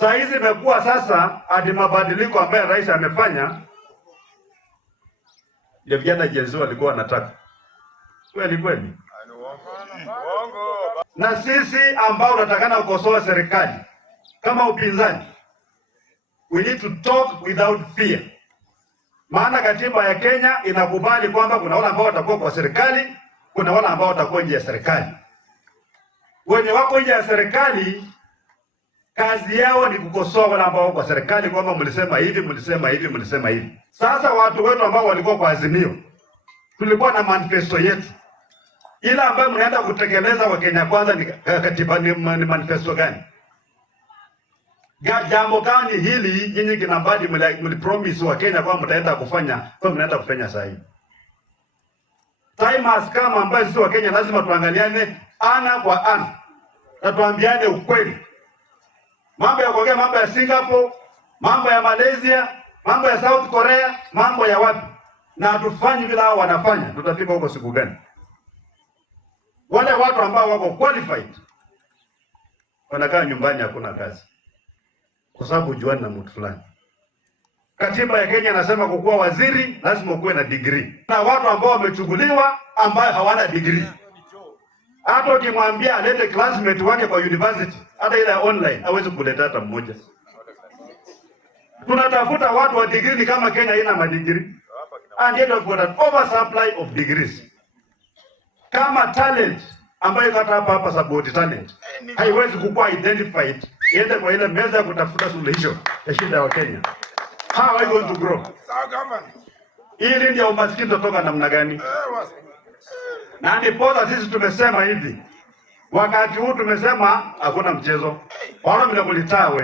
Saa hizi imekuwa sasa hadi mabadiliko ambayo rais amefanya ndio vijana jenzi walikuwa wanataka. Kweli kweli. Na sisi ambao tunatakana kukosoa serikali kama upinzani, we need to talk without fear. Maana katiba ya Kenya inakubali kwamba kuna wale ambao watakuwa kwa serikali, kuna wale ambao watakuwa nje ya serikali. Wenye wako nje ya serikali kazi yao ni kukosoa wale ambao wako kwa serikali kwamba mlisema hivi, mlisema hivi, mlisema hivi. Sasa watu wetu ambao walikuwa kwa Azimio, tulikuwa na manifesto yetu. Ila ambayo mnaenda kutekeleza wa Kenya Kwanza ni katiba, ni manifesto gani? Jambo gani hili nyinyi kinabadi mlipromise wa Kenya kwamba mtaenda kufanya, kwa mnaenda kufanya sasa hivi? Time has come ambayo sisi wa Kenya lazima tuangaliane ana kwa ana. Na tuambiane ukweli. Mambo ya kuongea mambo ya Singapore, mambo ya Malaysia, mambo ya South Korea, mambo ya wapi? Na hatufanyi vile hao wanafanya, tutafika huko siku gani? Wale watu ambao wako qualified wanakaa nyumbani, hakuna kazi, kwa sababu juani na mtu fulani. Katiba ya Kenya inasema kukuwa waziri lazima ukuwe na degree. Na watu ambao wamechukuliwa ambao hawana degree, hata ukimwambia alete classmate wake kwa university, hata ile online hawezi kuleta hata mmoja. Tunatafuta watu wa degree ni kama Kenya haina madegree. And yet we've got an oversupply of degrees. Kama talent ambayo kata hapa support talent haiwezi kukuwa identified iende kwa ile meza ya kutafuta suluhisho ya shida ya Kenya. How are we going to grow? Ili ndio umaskini kutoka namna gani? Na ndipo sisi tumesema hivi. Wakati huu tumesema hakuna mchezo. Wala mnakulitawe.